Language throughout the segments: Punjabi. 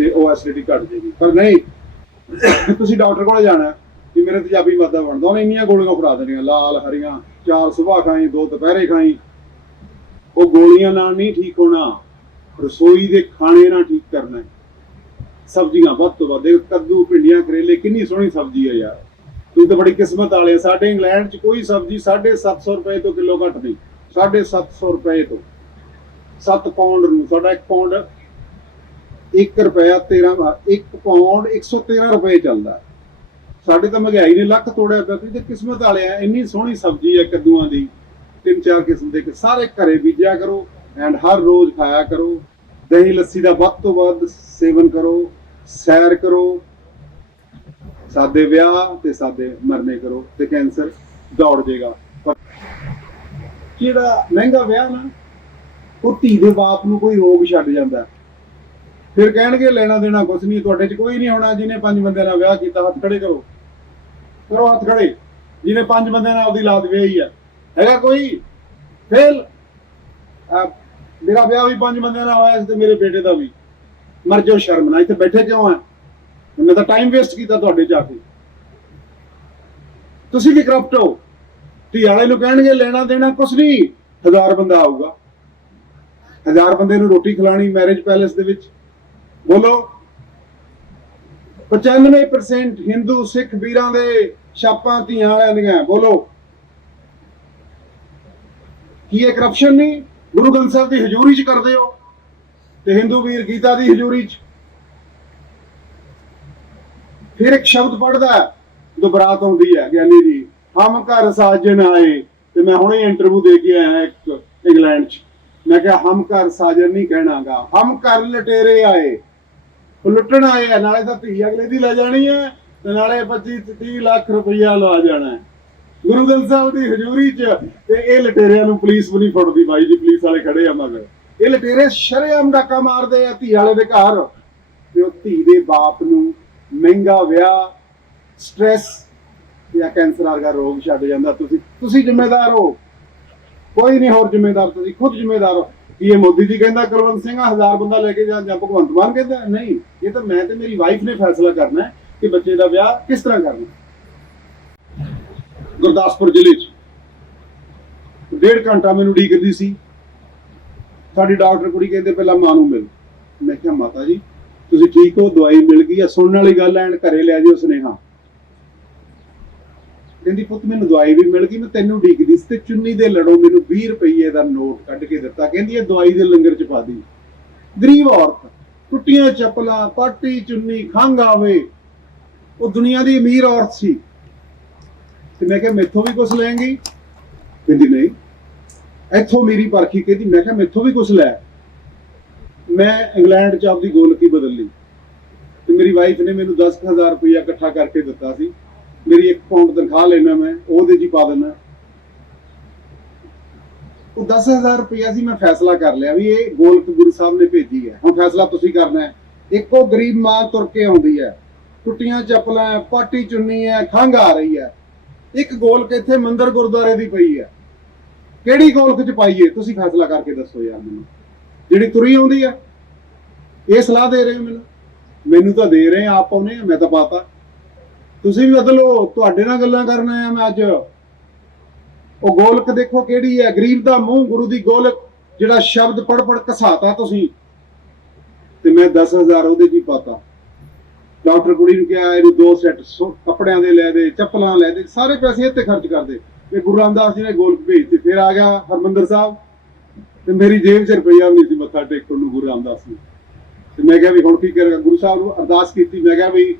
ਤੇ ਉਹ ਐਸਿਡਿਟੀ ਘਟ ਜੇਗੀ ਪਰ ਨਹੀਂ ਤੁਸੀਂ ਡਾਕਟਰ ਕੋਲ ਜਾਣਾ ਕਿ ਮੇਰੇ ਤੇਜ਼ਾਬੀ ਮਾਦਾ ਬਣਦਾ ਉਹਨੇ ਇੰਨੀਆਂ ਗੋਲੀਆਂ ਖੁਰਾ ਦੇਣੀਆਂ ਲਾਲ ਹਰੀਆਂ ਚਾਰ ਸਵੇਰ ਖਾਈ ਦੋ ਦੁਪਹਿਰੇ ਖਾਈ ਉਹ ਗੋਲੀਆਂ ਨਾਲ ਨਹੀਂ ਠੀਕ ਹੋਣਾ ਰਸੋਈ ਦੇ ਖਾਣੇ ਨਾਲ ਠੀਕ ਕਰਨਾ ਹੈ ਸਬਜ਼ੀਆਂ ਵੱਧ ਤੋਂ ਵੱਧ ਕੱਦੂ ਭਿੰਡੀਆਂ ਕਰੇਲੇ ਕਿੰਨੀ ਸੋਹਣੀ ਸਬਜ਼ੀ ਹੈ ਯਾਰ ਤੁਸੀਂ ਤਾਂ ਬੜੀ ਕਿਸਮਤ ਵਾਲੇ ਸਾਡੇ ਇੰਗਲੈਂਡ 'ਚ ਕੋਈ ਸਬਜ਼ੀ 750 ਰੁਪਏ ਤੋਂ ਕਿਲੋ ਘੱਟ ਨਹੀਂ 750 ਰੁਪਏ ਤੋਂ 7 ਪਾਉਂਡ ਨੂੰ ਸਾਡਾ 1 ਪਾਉਂਡ 1 ਰੁਪਿਆ 13 1 ਪਾਉਂਡ 113 ਰੁਪਏ ਚੱਲਦਾ ਸਾਡੇ ਤਾਂ ਮਹਿੰਗਾਈ ਨੇ ਲੱਖ ਤੋੜਿਆ ਪਿਆ ਤੇ ਕਿਸਮਤ ਵਾਲਿਆ ਇੰਨੀ ਸੋਹਣੀ ਸਬਜ਼ੀ ਹੈ ਕੱਦੂਆਂ ਦੀ ਤਿੰਨ ਚਾਰ ਕਿਸਮ ਦੇ ਸਾਰੇ ਘਰੇ ਬੀਜਿਆ ਕਰੋ ਐਂਡ ਹਰ ਰੋਜ਼ ਖਾਇਆ ਕਰੋ ਦਹੀਂ ਲੱਸੀ ਦਾ ਵੱਧ ਤੋਂ ਵੱਧ ਸੇਵਨ ਕਰੋ ਸੈਰ ਕਰੋ ਸਾਦੇ ਵਿਆਹ ਤੇ ਸਾਦੇ ਮਰਨੇ ਕਰੋ ਤੇ ਕੈਂਸਰ ਦੌੜ ਜਾਏਗਾ ਜਿਹੜਾ ਮਹਿੰਗਾ ਵਿਆਹ ਨਾ ਉਹ ਧੀ ਦੇ ਬਾਪ ਨੂੰ ਕੋਈ ਰੋਗ ਛੱਡ ਜਾਂਦਾ ਫਿਰ ਕਹਿਣਗੇ ਲੈਣਾ ਦੇਣਾ ਕੁਝ ਨਹੀਂ ਤੁਹਾਡੇ 'ਚ ਕੋਈ ਨਹੀਂ ਹੋਣਾ ਜਿਹਨੇ ਪੰਜ ਬੰਦਿਆਂ ਨਾਲ ਵਿਆਹ ਕੀਤਾ ਹੱਥ ਖੜੇ ਕਰੋ ਕਰੋ ਹੱਥ ਖੜੇ ਜਿਹਨੇ ਪੰਜ ਬੰਦਿਆਂ ਨਾਲ ਆਪਦੀ ਲਾਦ ਵਿਆਹੀ ਆ ਹੈਗਾ ਕੋਈ ਫੇਲ ਮੇਰਾ ਵਿਆਹ ਵੀ ਪੰਜ ਬੰਦਿਆਂ ਨਾਲ ਹੋਇਆ ਸੀ ਤੇ ਮੇਰੇ ਬੇਟੇ ਦਾ ਵੀ ਮਰ ਜਾਓ ਸ਼ਰਮ ਨਾਲ ਇੱਥੇ ਬੈਠੇ ਕਿਉਂ ਆ ਮੈਂ ਤਾਂ ਟਾਈਮ ਵੇਸਟ ਕੀਤਾ ਤੁਹਾਡੇ ਜਾ ਕੇ ਤੁਸੀਂ ਵੀ ਕਰਪਟ ਹੋ ਤੇ ਆਲੇ ਨੂੰ ਕਹਿਣਗੇ ਲੈਣਾ ਦੇਣਾ ਕੁਝ ਨਹੀਂ ਹਜ਼ਾਰ ਬੰਦਾ ਆਊਗਾ ਹਜ਼ਾਰ ਬੰਦੇ ਨੂੰ ਰੋਟੀ ਖਿਲਾਣੀ ਮੈਰਿਜ ਪੈਲੇਸ ਦੇ ਵਿੱਚ ਬੋਲੋ 95% ਹਿੰਦੂ ਸਿੱਖ ਵੀਰਾਂ ਦੇ ਛਾਪਾਂ ਧੀਆਂ ਵਾਲਿਆਂ ਦੀਆਂ ਬੋਲੋ ਕੀ ਇਹ ਕਰਪਸ਼ਨ ਨਹੀਂ ਗੁਰੂ ਗ੍ਰੰਥ ਸਾਹਿਬ ਦੀ ਹਜ਼ੂਰੀ 'ਚ ਕਰਦੇ ਹੋ ਤੇ ਹਿੰਦੂ ਵੀਰ ਗੀਤਾ ਦੀ ਹਜ਼ੂਰੀ 'ਚ ਫਿਰ ਇੱਕ ਸ਼ਬਦ ਪੜਦਾ ਦੁਬਰਾਤ ਆਉਂਦੀ ਹੈ ਗਿਆਨੀ ਜੀ ਹਮ ਘਰ ਸਾਜਨ ਆਏ ਤੇ ਮੈਂ ਹੁਣੇ ਇੰਟਰਵਿਊ ਦੇ ਕੇ ਆਇਆ ਇੱਕ ਇੰਗਲੈਂਡ 'ਚ ਮੈਂ ਕਿਹਾ ਹਮ ਘਰ ਸਾਜਨ ਨਹੀਂ ਕਹਿਣਾਗਾ ਹਮ ਘਰ ਲਟੇਰੇ ਆਏ ਉਹ ਲੁੱਟਣ ਆਏ ਆ ਨਾਲੇ ਤਾਂ ਧੀ ਅਗਲੇ ਦੀ ਲੈ ਜਾਣੀ ਆ ਤੇ ਨਾਲੇ 25 30 ਲੱਖ ਰੁਪਈਆ ਲਵਾ ਜਾਣਾ ਗੁਰੂ ਗ੍ਰੰਥ ਸਾਹਿਬ ਦੀ ਹਜ਼ੂਰੀ 'ਚ ਤੇ ਇਹ ਲਟੇਰਿਆਂ ਨੂੰ ਪੁਲਿਸ ਵੀ ਨਹੀਂ ਫੜਦੀ ਬਾਈ ਜੀ ਪੁਲਿਸ ਵਾਲੇ ਖੜੇ ਆ ਮਗਰ ਇਹ ਲਟੇਰੇ ਸ਼ਰੇਆਮ ਡਾਕਾ ਮਾਰਦੇ ਆ ਧੀ ਵਾਲੇ ਦੇ ਘਰ ਤੇ ਉਹ ਧੀ ਦੇ ਬਾਪ ਨੂੰ ਮਹਿੰਗਾ ਵਿਆਹ ਸਟ੍ਰੈਸ ਜਾਂ ਕੈਂਸਰ ਵਰਗਾ ਰੋਗ ਛੱਡ ਜਾਂਦਾ ਤੁਸੀਂ ਤੁਸੀਂ ਜ਼ਿੰਮੇਦਾਰ ਹੋ ਕੋਈ ਨਹੀਂ ਹੋਰ ਜ਼ਿੰਮੇਦਾਰ ਤੁਸੀਂ ਖੁਦ ਜ਼ਿੰਮੇਦਾਰ ਹੋ ਇਹ ਮੋਦੀ ਜੀ ਕਹਿੰਦਾ ਕਰਵੰਤ ਸਿੰਘ ਆ ਹਜ਼ਾਰ ਬੰਦਾ ਲੈ ਕੇ ਜਾ ਜਾਂ ਭਗਵੰਤ ਮਾਨ ਕਹਿੰਦਾ ਨਹੀਂ ਇਹ ਤਾਂ ਮੈਂ ਤੇ ਮੇਰੀ ਵਾਈਫ ਨੇ ਫੈਸਲਾ ਕਰਨਾ ਹੈ ਕਿ ਬੱਚੇ ਦਾ ਵਿਆਹ ਕਿਸ ਤਰ੍ਹਾਂ ਕਰਨਾ ਗੁਰਦਾਸਪੁਰ ਜ਼ਿਲ੍ਹੇ 'ਚ ਡੇਢ ਘੰਟਾ ਮੈਨੂੰ ਡੀ ਕਰਦੀ ਸੀ ਸਾਡੀ ਡਾਕਟਰ ਕੁੜੀ ਕਹਿੰਦੇ ਪਹਿਲਾਂ ਮਾਂ ਨੂੰ ਮਿਲ ਮੈਂ ਕਿਹਾ ਮਾਤਾ ਜੀ ਤੁਸੀਂ ਠੀਕ ਹੋ ਦਵਾਈ ਮਿਲ ਗਈ ਆ ਸੁਣਨ ਵਾਲੀ ਗੱਲ ਐਂ ਘਰੇ ਲੈ ਜਿਓ ਸੁਨੇਹਾ ਕਹਿੰਦੀ ਪੁੱਤ ਮੈਨੂੰ ਦਵਾਈ ਵੀ ਮਿਲ ਗਈ ਮੈਂ ਤੈਨੂੰ ਡੀਕਦੀ ਸੀ ਤੇ ਚੁੰਨੀ ਦੇ ਲੜੋ ਮੈਨੂੰ 20 ਰੁਪਏ ਦਾ ਨੋਟ ਕੱਢ ਕੇ ਦਿੱਤਾ ਕਹਿੰਦੀ ਇਹ ਦਵਾਈ ਦੇ ਲੰਗਰ ਚ ਪਾ ਦੀ ਗਰੀਬ ਔਰਤ ਟੁੱਟੀਆਂ ਚੱਪਲਾਂ ਪਾਟੀ ਚੁੰਨੀ ਖੰਗ ਆਵੇ ਉਹ ਦੁਨੀਆ ਦੀ ਅਮੀਰ ਔਰਤ ਸੀ ਤੇ ਮੈਂ ਕਿਹਾ ਮੈਥੋਂ ਵੀ ਕੁਝ ਲੈਂਗੀ ਕਹਿੰਦੀ ਨਹੀਂ ਇੱਥੋਂ ਮੇਰੀ ਪਰਖੀ ਕਹਿੰਦੀ ਮੈਂ ਕਿਹਾ ਮੈਥੋਂ ਵੀ ਕੁਝ ਲੈ ਮੈਂ ਇੰਗਲੈਂਡ ਚ ਆਪਦੀ ਗੋਲਕੀ ਬਦਲ ਲਈ ਤੇ ਮੇਰੀ ਵਾਈਫ ਨੇ ਮੈਨੂੰ 10000 ਰੁਪਇਆ ਇਕੱਠਾ ਕਰਕੇ ਦਿੱਤਾ ਸੀ ਮੇਰੀ 1 ਪਾਉਂਡ ਤਨਖਾਹ ਲੈਣਾ ਮੈਂ ਉਹਦੇ ਜੀ ਪਾ ਦੇਣਾ ਉਹ 10000 ਰੁਪਇਆ ਸੀ ਮੈਂ ਫੈਸਲਾ ਕਰ ਲਿਆ ਵੀ ਇਹ ਗੋਲਕ ਗੁਰੂ ਸਾਹਿਬ ਨੇ ਭੇਜੀ ਹੈ ਹੁਣ ਫੈਸਲਾ ਤੁਸੀਂ ਕਰਨਾ ਹੈ ਇੱਕੋ ਗਰੀਬ ਮਾਂ ਤੁਰ ਕੇ ਆਉਂਦੀ ਹੈ ਟੁੱਟੀਆਂ ਚੱਪਲਾਂ ਪਾਟੀ ਚੁੰਨੀ ਹੈ ਖੰਗ ਆ ਰਹੀ ਹੈ ਇੱਕ ਗੋਲਕ ਇੱਥੇ ਮੰਦਰ ਗੁਰਦੁਆਰੇ ਦੀ ਪਈ ਹੈ ਕਿਹੜੀ ਗੋਲਕ ਚ ਪਾਈਏ ਤੁਸੀਂ ਫੈਸਲਾ ਕਰਕੇ ਦੱਸੋ ਯਾਰ ਮੈਨੂੰ ਜਿਹੜੀ ਤੁਰੀ ਆਉਂਦੀ ਹੈ ਇਹ ਸਲਾਹ ਦੇ ਰਹੇ ਹੋ ਮੈਨੂੰ ਮੈਨੂੰ ਤਾਂ ਦੇ ਰਹੇ ਆ ਆਪ ਆਉਨੇ ਮੈਂ ਤਾਂ ਪਾਤਾ ਤੁਸੀਂ ਵੀ ਬਦਲੋ ਤੁਹਾਡੇ ਨਾਲ ਗੱਲਾਂ ਕਰਨ ਆਇਆ ਮੈਂ ਅੱਜ ਉਹ ਗੋਲਕ ਦੇਖੋ ਕਿਹੜੀ ਹੈ ਗਰੀਬ ਦਾ ਮੂੰਹ ਗੁਰੂ ਦੀ ਗੋਲਕ ਜਿਹੜਾ ਸ਼ਬਦ ਪੜ ਪੜ ਕਸਾਤਾ ਤੁਸੀਂ ਤੇ ਮੈਂ 10000 ਉਹਦੇ ਦੀ ਪਾਤਾ ਡਾਕਟਰ ਕੁੜੀ ਨੂੰ ਕਿਹਾ ਇਹਨੂੰ ਦੋ ਸੈੱਟ ਕੱਪੜਿਆਂ ਦੇ ਲੈ ਦੇ ਚੱਪਲਾਂ ਲੈ ਦੇ ਸਾਰੇ ਪੈਸੇ ਇੱਥੇ ਖਰਚ ਕਰ ਦੇ ਤੇ ਗੁਰੂ ਰਾਮਦਾਸ ਜੀ ਨੇ ਗੋਲਕ ਭੇਜ ਤੇ ਫਿਰ ਆ ਗਿਆ ਹਰਮੰਦਰ ਸਾਹਿਬ ਤੇ ਮੇਰੀ ਜੇਬ 'ਚ ਰੁਪਈਆ ਵੀ ਨਹੀਂ ਸੀ ਮੱਥਾ ਟੇਕਣ ਨੂੰ ਗੁਰੂ ਰਾਮਦਾਸ ਜੀ ਤੇ ਮੈਂ ਕਿਹਾ ਵੀ ਹੁਣ ਕੀ ਕਰਾਂ ਗੁਰੂ ਸਾਹਿਬ ਨੂੰ ਅਰਦਾਸ ਕੀਤੀ ਮੈਂ ਕਿਹਾ ਵੀ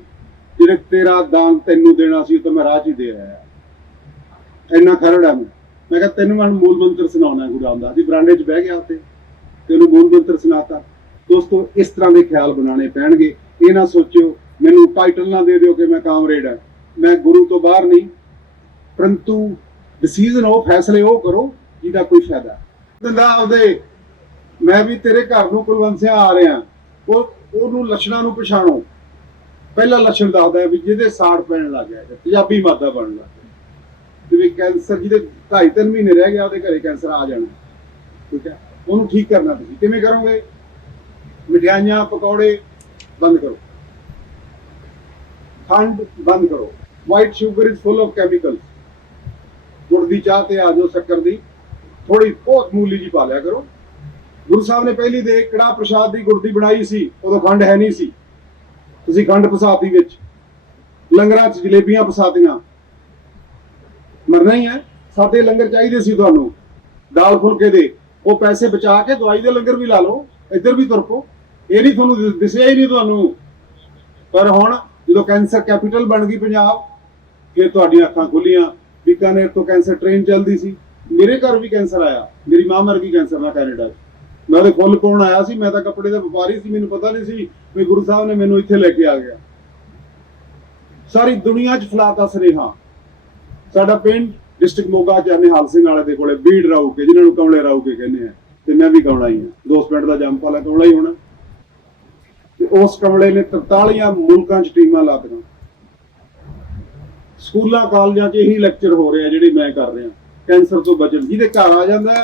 ਜਿਹੜੇ ਤੇਰਾ ਦਾਨ ਤੈਨੂੰ ਦੇਣਾ ਸੀ ਤਾਂ ਮੈਂ ਰਾਜ ਹੀ ਦੇ ਰਿਹਾ ਇੰਨਾ ਖਰੜ ਆ ਮੈਂ ਮੈਂ ਕਿਹਾ ਤੈਨੂੰ ਮੈਂ ਮੂਲ ਮੰਤਰ ਸੁਣਾਉਣਾ ਗੁਰੂ ਰਾਮਦਾਸ ਜੀ ਬਰਾਂਡੇ 'ਚ ਬਹਿ ਗਿਆ ਉੱਤੇ ਤੈਨੂੰ ਮੂਲ ਮੰਤਰ ਸੁਣਾਤਾ ਦੋਸਤੋ ਇਸ ਤਰ੍ਹਾਂ ਦੇ ਖਿਆਲ ਬਣਾਉਣੇ ਪੈਣਗੇ ਇਹ ਨਾ ਸੋਚਿਓ ਮੈਨੂੰ ਟਾਈਟਲ ਨਾ ਦੇ ਦਿਓ ਕਿ ਮੈਂ ਕਾਮਰੇਡ ਆ ਮੈਂ ਗੁਰੂ ਤੋਂ ਬਾਹਰ ਨਹੀਂ ਪਰੰਤੂ ਡਿਸੀਜਨ ਉਹ ਫੈਸਲੇ ਉਹ ਕਰੋ ਜਿਹਦਾ ਕੋਈ ਫਾਇਦਾ ਦੰਦਾ ਆਪਦੇ ਮੈਂ ਵੀ ਤੇਰੇ ਘਰ ਨੂੰ ਕੁਲਵੰਸਿਆ ਆ ਰਿਹਾ ਉਹ ਉਹਨੂੰ ਲੱਛਣਾਂ ਨੂੰ ਪਛਾਣੋ ਪਹਿਲਾ ਲੱਛਣ ਦੱਸਦਾ ਵੀ ਜਿਹਦੇ ਸਾੜ ਪੈਣ ਲੱਗ ਗਿਆ ਪੰਜਾਬੀ ਮਾਦਾ ਬਣਨ ਲੱਗ ਗਿਆ ਜਿਵੇਂ ਕੈਂਸਰ ਜਿਹਦੇ ਤਿੰਨ ਮਹੀਨੇ ਰਹਿ ਗਿਆ ਉਹਦੇ ਘਰੇ ਕੈਂਸਰ ਆ ਜਾਣਾ ਠੀਕ ਹੈ ਉਹਨੂੰ ਠੀਕ ਕਰਨਾ ਤੁਸੀਂ ਕਿਵੇਂ ਕਰੋਗੇ ਮਿਠਾਈਆਂ ਪਕੌੜੇ ਬੰਦ ਕਰੋ ਖੰਡ ਬੰਦ ਕਰੋ white sugar is full of chemicals ਗੁੜ ਦੀ ਚਾਹ ਤੇ ਆ ਜਾਓ ਸ਼ੱਕਰ ਦੀ ਥੋੜੀ ਬਹੁਤ ਮੂਲੀ ਜੀ ਪਾ ਲਿਆ ਕਰੋ ਗੁਰੂ ਸਾਹਿਬ ਨੇ ਪਹਿਲੀ ਦੇ ਕੜਾ ਪ੍ਰਸ਼ਾਦ ਦੀ ਗੁਰਦੀ ਬਣਾਈ ਸੀ ਉਦੋਂ ਖੰਡ ਹੈ ਨਹੀਂ ਸੀ ਤੁਸੀਂ ਗੰਡ ਪਸਾਤੀ ਵਿੱਚ ਲੰਗਰਾਂ 'ਚ ਜਲੇਬੀਆਂ ਪਸਾਤੀਆਂ ਮਰਨਾ ਹੀ ਹੈ ਸਾਡੇ ਲੰਗਰ ਚਾਹੀਦੇ ਸੀ ਤੁਹਾਨੂੰ ਦਾਲ ਫੁਲਕੇ ਦੇ ਉਹ ਪੈਸੇ ਬਚਾ ਕੇ ਦਵਾਈ ਦੇ ਲੰਗਰ ਵੀ ਲਾ ਲਓ ਇੱਧਰ ਵੀ ਤੁਰਪੋ ਇਹ ਨਹੀਂ ਤੁਹਾਨੂੰ ਦਿਸਿਆ ਹੀ ਨਹੀਂ ਤੁਹਾਨੂੰ ਪਰ ਹੁਣ ਜਦੋਂ ਕੈਂਸਰ ਕੈਪੀਟਲ ਬਣ ਗਈ ਪੰਜਾਬ ਫਿਰ ਤੁਹਾਡੀਆਂ ਅੱਖਾਂ ਖੁੱਲੀਆਂ ਬੀਕਾਨੇਰ ਤੋਂ ਕੈਂਸਰ ਟ੍ਰੇਨ ਚੱਲਦੀ ਸੀ ਮੇਰੇ ਘਰ ਵੀ ਕੈਂਸਰ ਆਇਆ ਮੇਰੀ ਮਾਂ ਮਰ ਗਈ ਕੈਂਸਰ ਨਾਲ ਕੈਨੇਡਾ ਮੈਂ ਉਹਦੇ ਫੁੱਲ ਕੋਣ ਆਇਆ ਸੀ ਮੈਂ ਤਾਂ ਕੱਪੜੇ ਦਾ ਵਪਾਰੀ ਸੀ ਮੈਨੂੰ ਪਤਾ ਨਹੀਂ ਸੀ ਵੀ ਗੁਰੂ ਸਾਹਿਬ ਨੇ ਮੈਨੂੰ ਇੱਥੇ ਲੈ ਕੇ ਆ ਗਿਆ ਸਾਰੀ ਦੁਨੀਆ 'ਚ ਫਲਾਤਾ ਸਨੇਹਾ ਸਾਡਾ ਪਿੰਡ ਡਿਸਟ੍ਰਿਕਟ ਮੋਗਾ ਚਾਨੇ ਹਾਲ ਸਿੰਘ ਵਾਲੇ ਦੇ ਕੋਲੇ ਬੀੜ ਰਾਉ ਕੇ ਜਿਹਨਾਂ ਨੂੰ ਕੌਲੇ ਰਾਉ ਕੇ ਕਹਿੰਦੇ ਆ ਤੇ ਮੈਂ ਵੀ ਕੌਲਾ ਹੀ ਆ ਦੋਸਤ ਪਿੰਡ ਦਾ ਜੰਮਪਾਲਾ ਕੌਲਾ ਹੀ ਹੋਣਾ ਤੇ ਉਸ ਕਮਲੇ ਨੇ 43 ਮੁਲਕਾਂ 'ਚ ਟੀਮਾਂ ਲਾ ਦਿੱਤੀਆਂ ਸਕੂਲਾਂ ਕਾਲਜਾਂ 'ਚ ਇਹੀ ਲੈਕਚਰ ਹੋ ਰਿਹਾ ਜਿਹੜੇ ਮੈਂ ਕਰ ਰਿਹਾ ਕੈਂਸਰ ਤੋਂ ਬਚਣ ਜਿਹਦੇ ਘਰ ਆ ਜਾਂਦਾ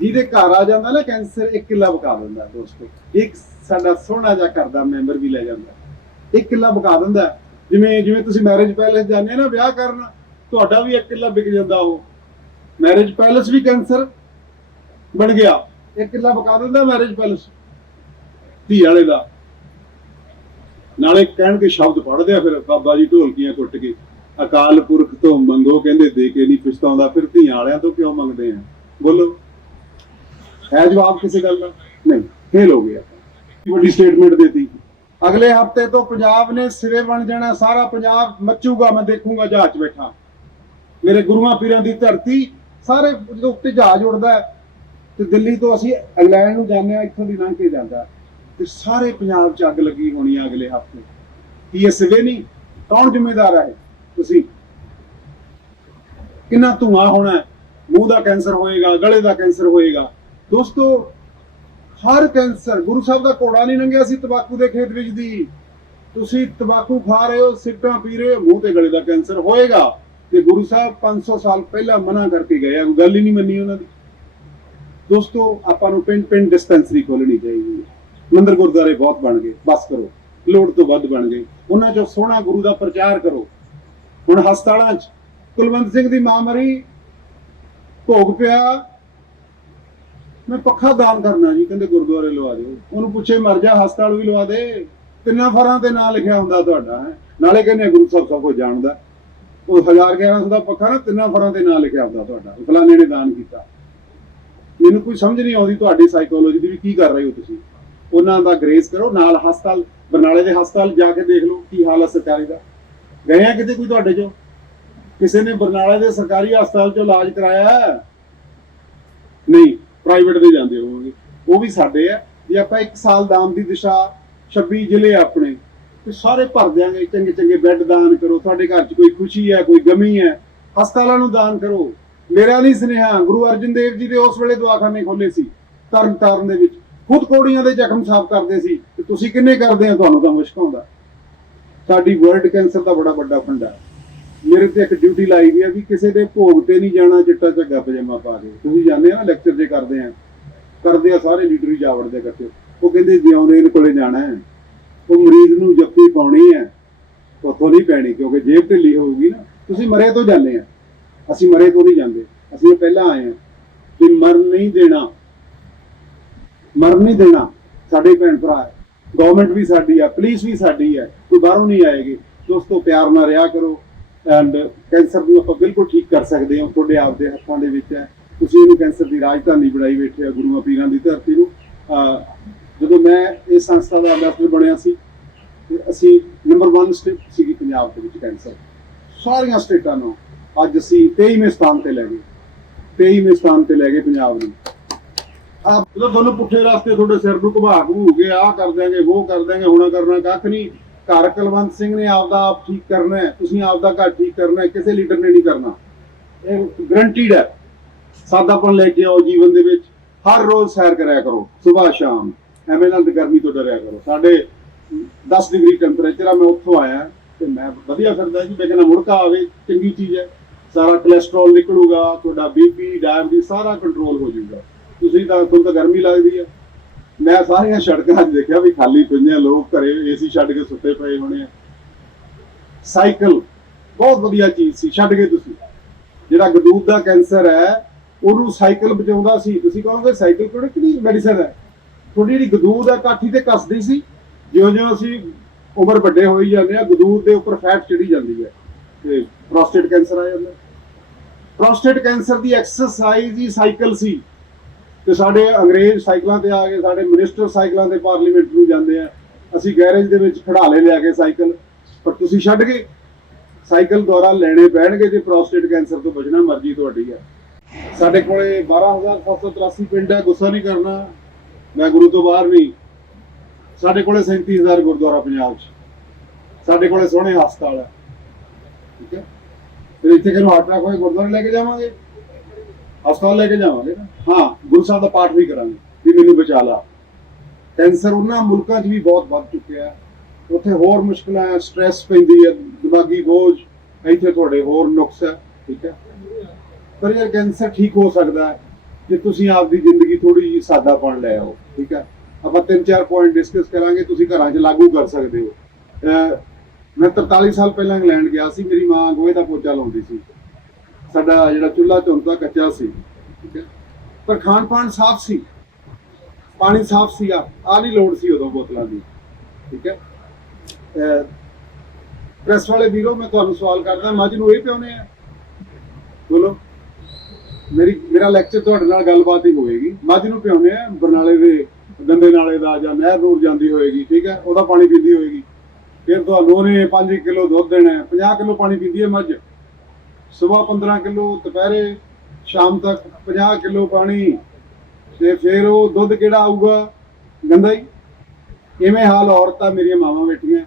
ਜਿਹਦੇ ਘਰ ਆ ਜਾਂਦਾ ਨਾ ਕੈਂਸਰ ਇੱਕ ਕਿੱਲਾ ਬਕਾ ਦਿੰਦਾ ਦੋਸਤੋ ਇੱਕ ਸਾਡਾ ਸੋਹਣਾ ਜਿਹਾ ਘਰ ਦਾ ਮੈਂਬਰ ਵੀ ਲੈ ਜਾਂਦਾ ਇੱਕ ਕਿੱਲਾ ਬਕਾ ਦਿੰਦਾ ਜਿਵੇਂ ਜਿਵੇਂ ਤੁਸੀਂ ਮੈਰਿਜ ਪੈਲੇਸ ਜਾਂਦੇ ਨਾ ਵਿਆਹ ਕਰਨ ਤੁਹਾਡਾ ਵੀ ਇੱਕ ਕਿੱਲਾ ਵਿਕ ਜਾਂਦਾ ਉਹ ਮੈਰਿਜ ਪੈਲੇਸ ਵੀ ਕੈਂਸਰ ਬਣ ਗਿਆ ਇੱਕ ਕਿੱਲਾ ਬਕਾ ਦਿੰਦਾ ਮੈਰਿਜ ਪੈਲੇਸ ਧੀ ਵਾਲੇ ਦਾ ਨਾਲੇ ਕਹਿਣ ਕੇ ਸ਼ਬਦ ਪੜਦੇ ਆ ਫਿਰ ਬਾਬਾ ਜੀ ਢੋਲਕੀਆਂ ਕੁੱਟ ਕੇ ਅਕਾਲ ਪੁਰਖ ਤੋਂ ਮੰਗੋ ਕਹਿੰਦੇ ਦੇ ਕੇ ਨਹੀਂ ਪਛਤਾਉਂਦਾ ਫਿਰ ਧੀਆਂ ਵਾਲਿਆਂ ਤੋਂ ਕਿਉਂ ਮੰਗਦੇ ਆ ਬੋਲੋ ਹੈ ਜਵਾਬ ਕਿਸੇ ਗੱਲ ਦਾ ਨਹੀਂ ਫੇਲ ਹੋ ਗਿਆ ਵੱਡੀ ਸਟੇਟਮੈਂਟ ਦਿੱਤੀ ਅਗਲੇ ਹਫਤੇ ਤੋਂ ਪੰਜਾਬ ਨੇ ਸਿਰੇ ਬਣ ਜਾਣਾ ਸਾਰਾ ਪੰਜਾਬ ਮੱਚੂਗਾ ਮੈਂ ਦੇਖੂਗਾ ਜਹਾਜ਼ ਬੈਠਾ ਮੇਰੇ ਗੁਰੂਆਂ ਪੀਰਾਂ ਦੀ ਧਰਤੀ ਸਾਰੇ ਜਦੋਂ ਉੱਤੇ ਜਹਾਜ਼ ਉੜਦਾ ਤੇ ਦਿੱਲੀ ਤੋਂ ਅਸੀਂ ਇੰਗਲੈਂਡ ਨੂੰ ਜਾਂਦੇ ਆ ਇੱਥੋਂ ਦੀ ਲੰਘ ਕੇ ਜਾਂਦਾ ਤੇ ਸਾਰੇ ਪੰਜਾਬ 'ਚ ਅੱਗ ਲੱਗੀ ਹੋਣੀ ਆ ਅਗਲੇ ਹਫਤੇ ਕੀ ਇਹ ਸਵੇ ਨਹੀਂ ਕੌਣ ਜ਼ਿੰਮੇਦਾਰ ਹੈ ਤੁਸੀਂ ਕਿੰਨਾ ਧੂਆ ਹੋਣਾ ਮੂੰਹ ਦਾ ਕੈਂਸਰ ਹੋਏਗਾ ਗਲੇ ਦਾ ਕੈਂਸਰ ਹੋਏਗਾ ਦੋਸਤੋ ਹਰ ਕੈਂਸਰ ਗੁਰੂ ਸਾਹਿਬ ਦਾ ਕੋੜਾ ਨਹੀਂ ਲੰਘਿਆ ਸੀ ਤਬਾਕੂ ਦੇ ਖੇਤ ਵਿੱਚ ਦੀ ਤੁਸੀਂ ਤਬਾਕੂ ਖਾ ਰਹੇ ਹੋ ਸਿਗਰਟਾਂ ਪੀ ਰਹੇ ਹੋ ਮੂੰਹ ਤੇ ਗਲੇ ਦਾ ਕੈਂਸਰ ਹੋਏਗਾ ਤੇ ਗੁਰੂ ਸਾਹਿਬ 500 ਸਾਲ ਪਹਿਲਾਂ ਮਨਾ ਕਰਕੇ ਗਏ ਆ ਗੱਲ ਹੀ ਨਹੀਂ ਮੰਨੀ ਉਹਨਾਂ ਦੀ ਦੋਸਤੋ ਆਪਾਂ ਨੂੰ ਪਿੰਡ ਪਿੰਡ ਡਿਸਪੈਂਸਰੀ ਖੋਲਣੀ ਚਾਹੀਦੀ ਹੈ ਮੰਦਰ ਗੁਰਦਾਰੇ ਬਹੁਤ ਬਣ ਗਏ ਬਸ ਕਰੋ ਲੋੜ ਤੋਂ ਵੱਧ ਬਣ ਗਏ ਉਹਨਾਂ ਚੋਂ ਸੋਹਣਾ ਗੁਰੂ ਦਾ ਪ੍ਰਚਾਰ ਕਰੋ ਹੁਣ ਹਸਪਤਾਲਾਂ 'ਚ ਕੁਲਵੰਤ ਸਿੰਘ ਦੀ ਮਾਂ ਮਰੀ ਭੋਗ ਪਿਆ ਮੈਂ ਪੱਖਾ ਦਾਨ ਕਰਨਾ ਜੀ ਕਹਿੰਦੇ ਗੁਰਦੁਆਰੇ ਲਵਾ ਦਿਓ ਉਹਨੂੰ ਪੁੱਛੇ ਮਰ ਜਾ ਹਸਪਤਾਲ ਵੀ ਲਵਾ ਦੇ ਤਿੰਨਾਂ ਫਰਾਂ ਤੇ ਨਾਂ ਲਿਖਿਆ ਹੁੰਦਾ ਤੁਹਾਡਾ ਨਾਲੇ ਕਹਿੰਦੇ ਗੁਰੂ ਸਾਹਿਬ ਸਭ ਕੁਝ ਜਾਣਦਾ ਉਹ 1100 ਦਾ ਪੱਖਾ ਨਾ ਤਿੰਨਾਂ ਫਰਾਂ ਤੇ ਨਾਂ ਲਿਖਿਆ ਹੁੰਦਾ ਤੁਹਾਡਾ ਫਲਾਣੇ ਨੇ ਦਾਨ ਕੀਤਾ ਮੈਨੂੰ ਕੋਈ ਸਮਝ ਨਹੀਂ ਆਉਂਦੀ ਤੁਹਾਡੀ ਸਾਈਕੋਲੋਜੀ ਦੀ ਵੀ ਕੀ ਕਰ ਰਹੇ ਹੋ ਤੁਸੀਂ ਉਹਨਾਂ ਦਾ ਗ੍ਰੇਸ ਕਰੋ ਨਾਲ ਹਸਪਤਾਲ ਬਰਨਾਲੇ ਦੇ ਹਸਪਤਾਲ ਜਾ ਕੇ ਦੇਖ ਲਓ ਕੀ ਹਾਲ ਹੈ ਸਰਕਾਰੀ ਦਾ ਗਏ ਆ ਕਿਤੇ ਕੋਈ ਤੁਹਾਡੇ ਚੋਂ ਕਿਸੇ ਨੇ ਬਰਨਾਲੇ ਦੇ ਸਰਕਾਰੀ ਹਸਪਤਾਲ ਚੋਂ ਇਲਾਜ ਕਰਾਇਆ ਨਹੀਂ ਪ੍ਰਾਈਵੇਟ ਦੇ ਜਾਂਦੇ ਹੋਵਾਂਗੇ ਉਹ ਵੀ ਸਾਡੇ ਆ ਜੇ ਆਪਾਂ 1 ਸਾਲ ਦਾਮ ਦੀ ਦਿਸ਼ਾ 26 ਜ਼ਿਲ੍ਹੇ ਆਪਣੇ ਤੇ ਸਾਰੇ ਭਰ ਦਿਆਂਗੇ ਚੰਗੇ ਚੰਗੇ ਬੈੱਡ ਦਾਨ ਕਰੋ ਤੁਹਾਡੇ ਘਰ 'ਚ ਕੋਈ ਖੁਸ਼ੀ ਹੈ ਕੋਈ ਗਮੀ ਹੈ ਹਸਪਤਾਲਾਂ ਨੂੰ ਦਾਨ ਕਰੋ ਮੇਰਾ ਲਈ ਸੁਨੇਹਾ ਗੁਰੂ ਅਰਜਨ ਦੇਵ ਜੀ ਦੇ ਉਸ ਵੇਲੇ ਦਵਾਖਾਨੇ ਖੋਲੇ ਸੀ ਤਰਨ ਤਾਰਨ ਦੇ ਵਿੱਚ ਖੁਦ ਕੋੜੀਆਂ ਦੇ ਜ਼ਖਮ ਸਾਫ਼ ਕਰਦੇ ਸੀ ਤੇ ਤੁਸੀਂ ਕਿੰਨੇ ਕਰਦੇ ਆ ਤੁਹਾਨੂੰ ਤਾਂ ਮੁਸ਼ਕ ਆਉਂਦਾ ਸਾਡੀ ਵਰਲਡ ਕੈਂਸਰ ਦਾ ਬੜਾ ਵੱਡਾ ਫੰਡਾ ਹੈ ਮੇਰੇ ਤੇ ਇੱਕ ਡਿਊਟੀ ਲਾਈ ਗਈ ਆ ਵੀ ਕਿਸੇ ਦੇ ਭੋਗ ਤੇ ਨਹੀਂ ਜਾਣਾ ਚਿੱਟਾ ਚੱਗਾ ਪਜਾਮਾ ਪਾ ਕੇ ਤੁਸੀਂ ਜਾਂਦੇ ਆ ਨਾ ਲੈਕਚਰ ਜੇ ਕਰਦੇ ਆ ਕਰਦੇ ਆ ਸਾਰੇ ਲੀਡਰ ਹੀ ਜਾਵੜਦੇ ਕਰਦੇ ਉਹ ਕਹਿੰਦੇ ਜਿਉਂਦੇ ਨੂੰ ਕੋਲੇ ਜਾਣਾ ਹੈ ਉਹ ਮਰੀਜ਼ ਨੂੰ ਜੱਫੀ ਪਾਉਣੀ ਹੈ ਉਹ ਨਹੀਂ ਪੈਣੀ ਕਿਉਂਕਿ ਜੇਬ ਢਿੱਲੀ ਹੋਊਗੀ ਨਾ ਤੁਸੀਂ ਮਰੇ ਤੋਂ ਜਾਂਦੇ ਆ ਅਸੀਂ ਮਰੇ ਤੋਂ ਨਹੀਂ ਜਾਂਦੇ ਅਸੀਂ ਪਹਿਲਾਂ ਆਏ ਆ ਕਿ ਮਰ ਨਹੀਂ ਦੇਣਾ ਮਰ ਨਹੀਂ ਦੇਣਾ ਸਾਡੇ ਭੈਣ ਭਰਾ ਗਵਰਨਮੈਂਟ ਵੀ ਸਾਡੀ ਆ ਪੁਲਿਸ ਵੀ ਸਾਡੀ ਆ ਕੋਈ ਬਾਹਰੋਂ ਨਹੀਂ ਆਏਗੀ ਦੋਸਤੋ ਪਿਆਰ ਨਾਲ ਰਿਹਾ ਕਰੋ ਐਂਡ ਕੈਂਸਰ ਨੂੰ ਆਪਾਂ ਬਿਲਕੁਲ ਠੀਕ ਕਰ ਸਕਦੇ ਹੋ ਤੁਹਾਡੇ ਆਪ ਦੇ ਹੱਥਾਂ ਦੇ ਵਿੱਚ ਹੈ ਤੁਸੀਂ ਇਹਨੂੰ ਕੈਂਸਰ ਦੀ ਰਾਜਧਾਨੀ ਬਣਾਈ ਬੈਠੇ ਆ ਗੁਰੂਆਂ ਪੀਰਾਂ ਦੀ ਧਰਤੀ ਨੂੰ ਜਦੋਂ ਮੈਂ ਇਸ ਸੰਸਥਾ ਦਾ ਅੰਬੈਸਡਰ ਬਣਿਆ ਸੀ ਤੇ ਅਸੀਂ ਨੰਬਰ 1 ਸਟੇਟ ਸੀਗੀ ਪੰਜਾਬ ਦੇ ਵਿੱਚ ਕੈਂਸਰ ਸਾਰੀਆਂ ਸਟੇਟਾਂ ਨੂੰ ਅੱਜ ਅਸੀਂ 23ਵੇਂ ਸਥਾਨ ਤੇ ਲੈ ਗਏ 23ਵੇਂ ਸਥਾਨ ਤੇ ਲੈ ਗਏ ਪੰਜਾਬ ਨੂੰ ਆਪ ਜਦੋਂ ਦੋਨੋਂ ਪੁੱਠੇ ਰਸਤੇ ਤੁਹਾਡੇ ਸਿਰ ਨੂੰ ਘੁਮਾ ਘੂ ਗਏ ਆ ਕਰ ਦਿਆਂਗੇ ਉਹ ਕਰ ਦਿਆਂਗੇ ਹੁਣ ਕਰਨਾ ਕੱਖ ਨਹੀਂ ਘਰ ਸਿੰਘ ਨੇ ਆਪਦਾ ਆਪ ਠੀਕ ਕਰਨਾ ਹੈ ਤੁਸੀਂ ਆਪਦਾ ਘਰ ਠੀਕ ਕਰਨਾ ਹੈ ਕਿਸੇ ਲੀਡਰ ਨੇ ਨਹੀਂ ਕਰਨਾ ਇਹ ਗਰੰਟੀਡ ਹੈ ਸਾਦਾਪਨ ਲੈ ਕੇ ਆਓ ਜੀਵਨ ਦੇ ਵਿੱਚ ਹਰ ਰੋਜ਼ ਸੈਰ ਕਰਿਆ ਕਰੋ ਸਵੇਰ ਸ਼ਾਮ ਐਵੇਂ ਨਾਲ ਗਰਮੀ ਤੋਂ ਡਰਿਆ ਕਰੋ ਸਾਡੇ 10 ਡਿਗਰੀ ਟੈਂਪਰੇਚਰ ਆ ਮੈਂ ਉੱਥੋਂ ਆਇਆ ਤੇ ਮੈਂ ਵਧੀਆ ਫਿਰਦਾ ਜੀ ਬੇਕਨਾ ਮੁਰਕਾ ਮੁੜਕਾ ਆਵੇ ਚੰਗੀ ਚੀਜ਼ ਹੈ ਸਾਰਾ ਕੋਲੇਸਟ੍ਰੋਲ ਨਿਕਲੂਗਾ ਤੁਹਾਡਾ ਬੀਪੀ ਡਾਇਬੀਟੀ ਸਾਰਾ ਕੰਟਰੋਲ ਹੋ ਜਾਊਗਾ ਤੁਸੀਂ ਤਾਂ ਤੁਹਾਨੂੰ ਤਾਂ ਗਰਮੀ ਲੱਗਦੀ ਹੈ ਮੈਂ ਸਾਰੀਆਂ ਸੜਕਾਂ 'ਚ ਦੇਖਿਆ ਵੀ ਖਾਲੀ ਪਈਆਂ ਲੋਕ ਘਰੇ ਏਸੀ ਛੱਡ ਕੇ ਸੁੱਤੇ ਪਏ ਹੋਣੇ ਆ ਸਾਈਕਲ ਬਹੁਤ ਵਧੀਆ ਚੀਜ਼ ਸੀ ਛੱਡ ਕੇ ਤੁਸੀਂ ਜਿਹੜਾ ਗਦੂਦ ਦਾ ਕੈਂਸਰ ਹੈ ਉਹਨੂੰ ਸਾਈਕਲ ਬਚਾਉਂਦਾ ਸੀ ਤੁਸੀਂ ਕਹੋਗੇ ਸਾਈਕਲ ਕਿਹੜੀ ਕਿਹੜੀ ਮੈਡੀਸਨ ਹੈ ਥੋੜੀ ਜਿਹੀ ਗਦੂਦ ਆ ਕਾਠੀ ਤੇ ਕੱਸਦੀ ਸੀ ਜਿਉਂ-ਜਿਉਂ ਅਸੀਂ ਉਮਰ ਵੱਡੇ ਹੋਈ ਜਾਂਦੇ ਆ ਗਦੂਦ ਦੇ ਉੱਪਰ ਫੈਟ ਚੜੀ ਜਾਂਦੀ ਹੈ ਤੇ ਪ੍ਰੋਸਟੇਟ ਕੈਂਸਰ ਆ ਜਾਂਦਾ ਪ੍ਰੋਸਟੇਟ ਕੈਂਸਰ ਦੀ ਐਕਸਰਸਾਈਜ਼ ਹੀ ਸਾਈਕਲ ਸੀ ਤੇ ਸਾਡੇ ਅੰਗਰੇਜ਼ ਸਾਈਕਲਾਂ ਤੇ ਆ ਕੇ ਸਾਡੇ ਮਿਨਿਸਟਰ ਸਾਈਕਲਾਂ ਤੇ ਪਾਰਲੀਮੈਂਟ ਨੂੰ ਜਾਂਦੇ ਆ ਅਸੀਂ ਗੈਰੇਜ ਦੇ ਵਿੱਚ ਖੜਾ ਲੈ ਲਿਆ ਕੇ ਸਾਈਕਲ ਪਰ ਤੁਸੀਂ ਛੱਡ ਗਏ ਸਾਈਕਲ ਦੁਆਰਾ ਲੈਣੇ ਪੈਣਗੇ ਜੇ ਪ੍ਰੋਸਟੇਟ ਕੈਂਸਰ ਤੋਂ ਬਚਣਾ ਮਰਜ਼ੀ ਤੁਹਾਡੀ ਆ ਸਾਡੇ ਕੋਲੇ 12783 ਪਿੰਡ ਹੈ ਗੁੱਸਾ ਨਹੀਂ ਕਰਨਾ ਮੈਂ ਗੁਰੂ ਤੋਂ ਬਾਹਰ ਨਹੀਂ ਸਾਡੇ ਕੋਲੇ 37000 ਗੁਰਦੁਆਰਾ ਪੰਜਾਬ 'ਚ ਸਾਡੇ ਕੋਲੇ ਸੋਹਣੇ ਹਸਪਤਾਲ ਹੈ ਠੀਕ ਹੈ ਫਿਰ ਇੱਥੇ ਕਿਹਨੂੰ ਆਟਾ ਕੋਈ ਗੁਰਦੁਆਰੇ ਲੈ ਕੇ ਜਾਵਾਂਗੇ ਹਸਪਤਾਲ ਲੈ ਕੇ ਜਾਵਾਂਗੇ ਨਾ ਹਾਂ ਗੁਰੂ ਸਾਹਿਬ ਦਾ ਪਾਠ ਵੀ ਕਰਾਂਗੇ ਵੀ ਮੈਨੂੰ ਬਚਾ ਲਾ ਕੈਂਸਰ ਉਹਨਾਂ ਮੁਲਕਾਂ 'ਚ ਵੀ ਬਹੁਤ ਵੱਧ ਚੁੱਕਿਆ ਉੱਥੇ ਹੋਰ ਮੁਸ਼ਕਲਾਂ ਹੈ ਸਟ्रेस ਪੈਂਦੀ ਹੈ ਦਿਮਾਗੀ ਬੋਝ ਇੱਥੇ ਤੁਹਾਡੇ ਹੋਰ ਨੁਕਸ ਹੈ ਠੀਕ ਹੈ ਪਰ ਯਾਰ ਕੈਂਸਰ ਠੀਕ ਹੋ ਸਕਦਾ ਹੈ ਜੇ ਤੁਸੀਂ ਆਪਦੀ ਜ਼ਿੰਦਗੀ ਥੋੜੀ ਜੀ ਸਾਦਾ ਪਣ ਲੈ ਆਓ ਠੀਕ ਹੈ ਆਪਾਂ ਤਿੰਨ ਚਾਰ ਪੁਆਇੰਟ ਡਿਸਕਸ ਕਰਾਂਗੇ ਤੁਸੀਂ ਘਰਾਂ 'ਚ ਲਾਗੂ ਕਰ ਸਕਦੇ ਹੋ ਮੈਂ 43 ਸਾਲ ਪਹਿਲਾਂ ਇੰਗਲੈਂਡ ਗਿਆ ਸੀ ਮੇਰੀ ਮਾਂ ਗੋਹੇ ਦਾ ਪੋਚਾ ਲਾਉਂਦੀ ਸੀ ਸਾਡਾ ਜਿਹੜਾ ਚੁੱਲ੍ਹਾ ਝੁਲਦਾ ਕੱਚਾ ਸੀ ਪਰ ਖਾਣ ਪਾਣ ਸਾਫ਼ ਸੀ ਪਾਣੀ ਸਾਫ਼ ਸੀ ਆ ਨਹੀਂ ਲੋੜ ਸੀ ਉਦੋਂ ਬੋਤਲਾਂ ਦੀ ਠੀਕ ਹੈ ਪ੍ਰੈਸ ਵਾਲੇ ਵੀਰੋ ਮੈਂ ਤੁਹਾਨੂੰ ਸਵਾਲ ਕਰਦਾ ਮੱਝ ਨੂੰ ਇਹ ਪਿਉਨੇ ਆ ਬੋਲੋ ਮੇਰੀ ਮੇਰਾ ਲੈਕਚਰ ਤੁਹਾਡੇ ਨਾਲ ਗੱਲਬਾਤ ਹੀ ਹੋਏਗੀ ਮੱਝ ਨੂੰ ਪਿਉਨੇ ਆ ਬਰਨਾਲੇ ਦੇ ਗੰਦੇ ਨਾਲੇ ਦਾ ਜਾਂ ਨਹਿਰ ਰੋਡ ਜਾਂਦੀ ਹੋਏਗੀ ਠੀਕ ਹੈ ਉਹਦਾ ਪਾਣੀ ਪੀਂਦੀ ਹੋਏਗੀ ਫਿਰ ਤੁਹਾਨੂੰ ਉਹਨੇ 5 ਕਿਲੋ ਦੁੱਧ ਦੇਣਾ 50 ਕਿਲੋ ਪਾਣੀ ਪੀਂਦੀ ਹੈ ਮੱਝ ਸਵੇਰ 15 ਕਿਲੋ ਦੁਪਹਿਰੇ ਸ਼ਾਮ ਤੱਕ 50 ਕਿਲੋ ਪਾਣੀ ਤੇ ਫਿਰ ਉਹ ਦੁੱਧ ਕਿਹੜਾ ਆਊਗਾ ਗੰਦਾ ਹੀ ਇਵੇਂ ਹਾਲ ਔਰਤਾਂ ਮੇਰੀਆਂ ਮਾਵਾਂ ਬੈਠੀਆਂ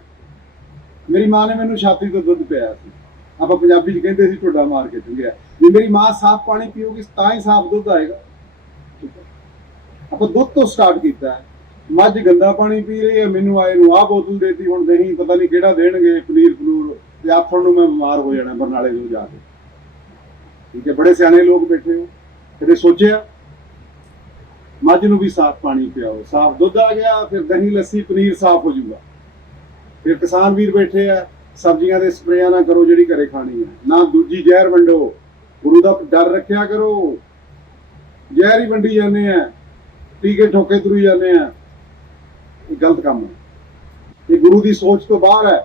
ਮੇਰੀ ਮਾਂ ਨੇ ਮੈਨੂੰ ਛਾਤੀ ਤੋਂ ਦੁੱਧ ਪਿਆ ਸੀ ਆਪਾਂ ਪੰਜਾਬੀ ਚ ਕਹਿੰਦੇ ਸੀ ਟੋਡਾ ਮਾਰ ਕੇ ਚੁੰਗਿਆ ਜੇ ਮੇਰੀ ਮਾਂ ਸਾਫ਼ ਪਾਣੀ ਪੀਊਗੀ ਤਾਂ ਹੀ ਸਾਫ਼ ਦੁੱਧ ਆਏਗਾ ਆਪਾਂ ਦੁੱਧ ਤੋਂ ਸਟਾਰਟ ਕੀਤਾ ਮੱਝ ਗੰਦਾ ਪਾਣੀ ਪੀ ਰਹੀ ਹੈ ਮੈਨੂੰ ਆਏ ਨੂੰ ਆ ਬੋਤਲ ਦੇਤੀ ਹੁਣ ਦਹੀਂ ਪਤਾ ਨਹੀਂ ਕਿਹੜਾ ਦੇਣਗੇ ਪਨੀਰ ਫਲੂਰ ਤੇ ਆਪਣ ਨੂੰ ਮੈਂ ਬਿਮਾਰ ਹੋ ਜਾਣਾ ਬਰਨਾਲੇ ਨੂੰ ਜਾ ਕੇ ਠੀਕ ਹੈ ਬੜੇ ਸਿਆਣੇ ਲੋਕ ਬੈਠੇ ਹੋ ਕਦੇ ਸੋਚਿਆ ਮੱਝ ਨੂੰ ਵੀ ਸਾਫ਼ ਪਾਣੀ ਪਿਆਓ ਸਾਫ਼ ਦੁੱਧ ਆ ਗਿਆ ਫਿਰ ਦਹੀਂ ਲੱਸੀ ਪਨੀਰ ਸਾਫ਼ ਹੋ ਜਾਊਗਾ ਫਿਰ ਕਿਸਾਨ ਵੀਰ ਬੈਠੇ ਆ ਸਬਜ਼ੀਆਂ ਦੇ ਸਪਰੇਆਂ ਨਾ ਕਰੋ ਜਿਹੜੀ ਘਰੇ ਖਾਣੀ ਹੈ ਨਾ ਦੂਜੀ ਜ਼ਹਿਰ ਵੰਡੋ ਗੁਰੂ ਦਾ ਡਰ ਰੱਖਿਆ ਕਰੋ ਜ਼ਹਿਰ ਹੀ ਵੰਡੀ ਜਾਂਦੇ ਆ ਟੀਕੇ ਠੋਕੇ ਤਰੂ ਜਾਂਦੇ ਆ ਇਹ ਗਲਤ ਕੰਮ ਹੈ ਇਹ ਗੁਰੂ ਦੀ ਸੋਚ ਤੋਂ ਬਾਹਰ ਹੈ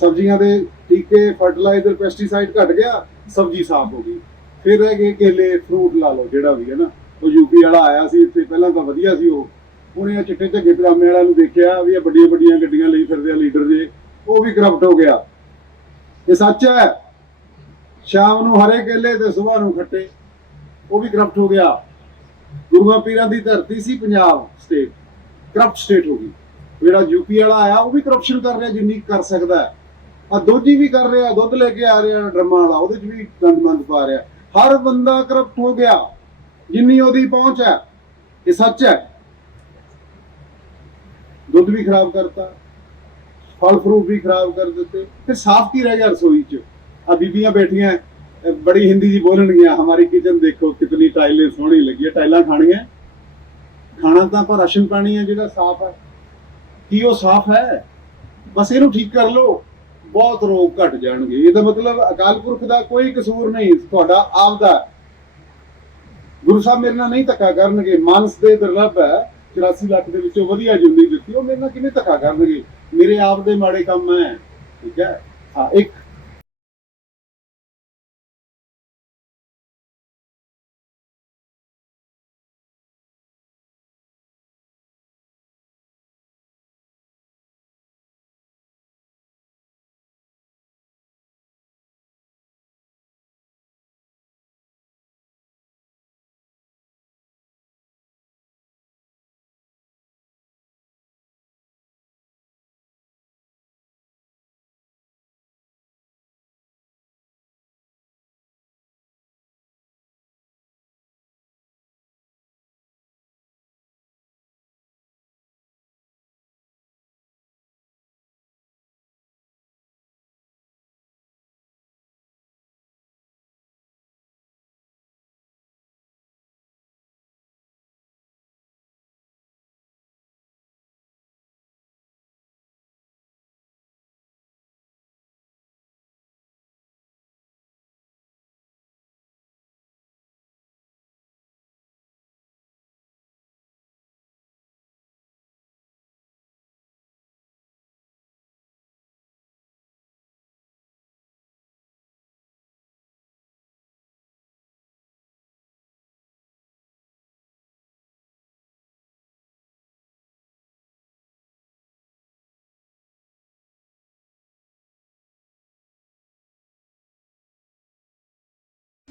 ਸਬਜ਼ੀਆਂ ਦੇ ਟੀਕੇ ਫਰਟੀਲਾਈਜ਼ਰ ਪੈਸਟੀਸਾਈਡ ਘਟ ਗਿਆ ਸਬਜ਼ੀ ਸਾਫ਼ ਹੋ ਗਈ ਫਿਰ ਰਹਿ ਗਏ ਕੇਲੇ ਫਰੂਟ ਲਾ ਲਓ ਜਿਹੜਾ ਵੀ ਹੈ ਨਾ ਉਹ ਯੂਪੀ ਵਾਲਾ ਆਇਆ ਸੀ ਇੱਥੇ ਪਹਿਲਾਂ ਤਾਂ ਵਧੀਆ ਸੀ ਉਹ ਹੁਣ ਇਹ ਚਿੱਟੇ ਝੱਗੇ ਡਰਾਮੇ ਵਾਲਿਆਂ ਨੂੰ ਦੇਖਿਆ ਵੀ ਇਹ ਵੱਡੀਆਂ ਵੱਡੀਆਂ ਗੱਡੀਆਂ ਲਈ ਫਿਰਦੇ ਆ ਲੀਡਰ ਜੇ ਉਹ ਵੀ ਕਰਪਟ ਹੋ ਗਿਆ ਇਹ ਸੱਚ ਹੈ ਸ਼ਾਮ ਨੂੰ ਹਰੇ ਕੇਲੇ ਤੇ ਸਵੇਰ ਨੂੰ ਖੱਟੇ ਉਹ ਵੀ ਕਰਪਟ ਹੋ ਗਿਆ ਗੁਰੂਆਂ ਪੀਰਾਂ ਦੀ ਧਰਤੀ ਸੀ ਪੰਜਾਬ ਸਟੇਟ ਕਰਪਟ ਸਟੇਟ ਹੋ ਗਈ ਮੇਰਾ ਯੂਪੀ ਵਾਲਾ ਆਇਆ ਉਹ ਵੀ ਕਰਪਸ਼ਨ ਕਰ ਰਿਹਾ ਜਿੰਨੀ ਕਰ ਸਕਦਾ ਹੈ ਆ ਦੋਜੀ ਵੀ ਕਰ ਰਿਹਾ ਦੁੱਧ ਲੈ ਕੇ ਆ ਰਿਹਾ ਡਰਮਾਂ ਵਾਲਾ ਉਹਦੇ 'ਚ ਵੀ ਗੰਦ ਮੰਦ ਪਾ ਰਿਹਾ ਹਰ ਬੰਦਾ ਕਰਪਟ ਹੋ ਗਿਆ ਜਿੰਨੀ ਉਹਦੀ ਪਹੁੰਚ ਹੈ ਇਹ ਸੱਚ ਹੈ ਦੁੱਧ ਵੀ ਖਰਾਬ ਕਰਤਾ ਫਲ ਫਰੂਟ ਵੀ ਖਰਾਬ ਕਰ ਦਿੱਤੇ ਤੇ ਸਾਫ਼ ਕੀ ਰਹਿ ਗਿਆ ਰਸੋਈ 'ਚ ਆ ਬੀਬੀਆਂ ਬੈਠੀਆਂ ਬੜੀ ਹਿੰਦੀ ਜੀ ਬੋਲਣਗੀਆਂ ਹਮਾਰੀ ਕਿਚਨ ਦੇਖੋ ਕਿਤਨੀ ਟਾਈਲੇ ਸੋਹਣੀ ਲੱਗੀ ਹੈ ਟਾਈਲਾਂ ਖਾਣੀਆਂ ਖਾਣਾ ਤਾਂ ਪਰ ਰਸ਼ਨ ਪਾਣੀ ਹੈ ਜਿਹੜਾ ਸਾਫ਼ ਹੈ ਕੀ ਉਹ ਸਾਫ਼ ਹੈ ਬਸ ਇਹਨੂੰ ਠੀਕ ਕਰ ਲਓ ਬਹੁਤ ਰੋਗ ਘਟ ਜਾਣਗੇ ਇਹਦਾ ਮਤਲਬ ਅਕਾਲ ਪੁਰਖ ਦਾ ਕੋਈ ਕਸੂਰ ਨਹੀਂ ਤੁਹਾਡਾ ਆਪ ਦਾ ਗੁਰੂ ਸਾਹਿਬ ਮੇਰੇ ਨਾਲ ਨਹੀਂ ਧੱਕਾ ਕਰਨਗੇ ਮਾਨਸ ਦੇ ਦਰਬ ਹੈ 84 ਲੱਖ ਦੇ ਵਿੱਚੋਂ ਵਧੀਆ ਜਿੰਦਗੀ ਦਿੱਤੀ ਉਹ ਮੇਰੇ ਨਾਲ ਕਿਵੇਂ ਧੱਕਾ ਕਰਨਗੇ ਮੇਰੇ ਆਪ ਦੇ ਮਾੜੇ ਕੰਮ ਹੈ ਠੀਕ ਹੈ ਹਾਂ ਇੱਕ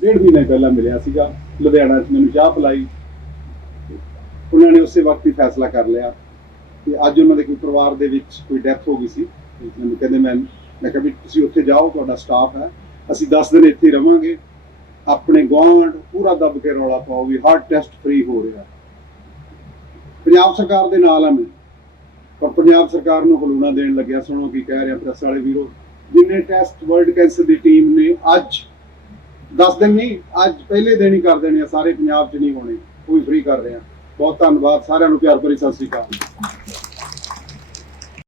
ਡੇਢ ਮਹੀਨੇ ਪਹਿਲਾਂ ਮਿਲਿਆ ਸੀਗਾ ਲੁਧਿਆਣਾ 'ਚ ਮੈਨੂੰ ਚਾਹ ਪਲਾਈ ਉਹਨਾਂ ਨੇ ਉਸੇ ਵਕਤ ਹੀ ਫੈਸਲਾ ਕਰ ਲਿਆ ਕਿ ਅੱਜ ਉਹਨਾਂ ਦੇ ਕੋਈ ਪਰਿਵਾਰ ਦੇ ਵਿੱਚ ਕੋਈ ਡੈਥ ਹੋ ਗਈ ਸੀ ਮੈਨੂੰ ਕਹਿੰਦੇ ਮੈਂ ਮੈਂ ਕਿਹਾ ਵੀ ਤੁਸੀਂ ਉੱਥੇ ਜਾਓ ਤੁਹਾਡਾ ਸਟਾਫ ਹੈ ਅਸੀਂ 10 ਦਿਨ ਇੱਥੇ ਰਵਾਂਗੇ ਆਪਣੇ ਗਵਾਂਡ ਪੂਰਾ ਦੱਬ ਕੇ ਰੌਲਾ ਪਾਓ ਵੀ ਹਾਰਟ ਟੈਸਟ ਫ੍ਰੀ ਹੋ ਰਿਹਾ ਪੰਜਾਬ ਸਰਕਾਰ ਦੇ ਨਾਲ ਆ ਮੈਂ ਪਰ ਪੰਜਾਬ ਸਰਕਾਰ ਨੂੰ ਹਲੂਣਾ ਦੇਣ ਲੱਗਿਆ ਸੁਣੋ ਕੀ ਕਹਿ ਰਿਹਾ ਪ੍ਰੈਸ ਵਾਲੇ ਵੀਰੋ ਜਿੰਨੇ ਟੈਸਟ ਵਰਲਡ ਕੈਂਸਰ ਦੀ ਟੀਮ ਨੇ ਅੱਜ 10 ਦਿਨ ਨਹੀਂ ਅੱਜ ਪਹਿਲੇ ਦਿਨ ਹੀ ਕਰ ਦੇਣੇ ਆ ਸਾਰੇ ਪੰਜਾਬ 'ਚ ਨਹੀਂ ਹੋਣੇ ਕੋਈ ਫ੍ਰੀ ਕਰ ਰਹੇ ਆ ਬਹੁਤ ਧੰਨਵਾਦ ਸਾਰਿਆਂ ਨੂੰ ਪਿਆਰ ਭਰੀ ਸਤਿ ਸ਼੍ਰੀ ਅਕਾਲ